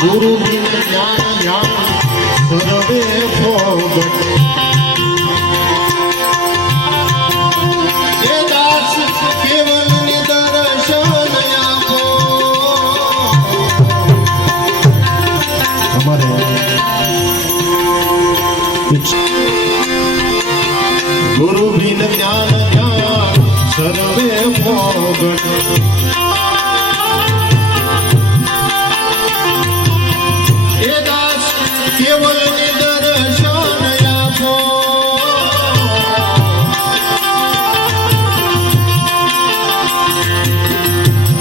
ગુરુ બિન જ્ઞાન જ્ઞાન સર્વે ભોગટ એ દાસ કેવલ નિદર્શન આપો અમારે ગુરુ બિન જ્ઞાન જ્ઞાન સર્વે ભોગટ કેવલ નિદર્શન આપો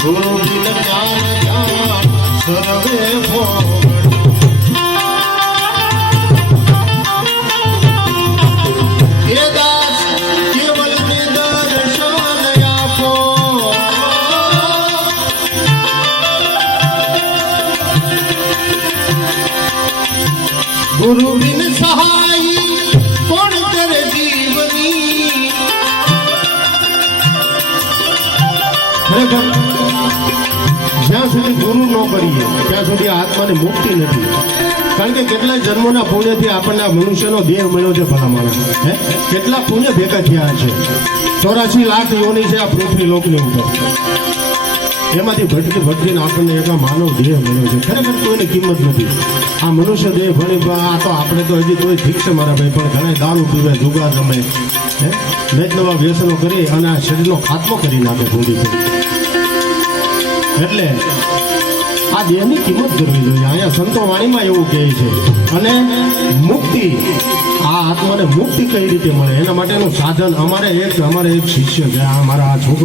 ગુરુ બિન જ્ઞાન જ્ઞાન સર્વે ભોગટ એ દાસ કેવલ નિદર્શન આપો ગુરુ બિન સહાય કોણ કરે જીવની જ્યાં સુધી ગુરુ ન કરીએ ત્યાં સુધી આત્માને મુક્તિ નથી. કારણ કે કેટલા જન્મોના પુણ્યથી આપણને આ મનુષ્યનો દેહ મળ્યો છે. ભલા માણસ કેટલા પુણ્ય ભેગા થયા છે. 84 લાખ યોની છે આ પૃથ્વી લોકની ઉપર. એમાંથી ભટકીને આપણને એક માનવ દેહ મળ્યો છે. ખરેખર કોઈની કિંમત નથી. આ મનુષ્ય દેહ ભણી આ તો આપણે તો હજી કોઈ ઠીક છે મારા ભાઈ, પણ ઘણા દારૂ પીવે, જુગાર રમે, મેચ નવા વ્યસનો કરી અને આ શરીરનો ખાત્મો કરી નાખે ભૂલી. એટલે આ દેહની કિંમત કરવી જોઈએ. અહીંયા સંતો વાણીમાં એવું કહે છે. અને મુક્તિ, આ આત્માને મુક્તિ કઈ રીતે મળે એના માટેનું સાધન અમારે એક શિષ્ય છે, આ મારા છોકરો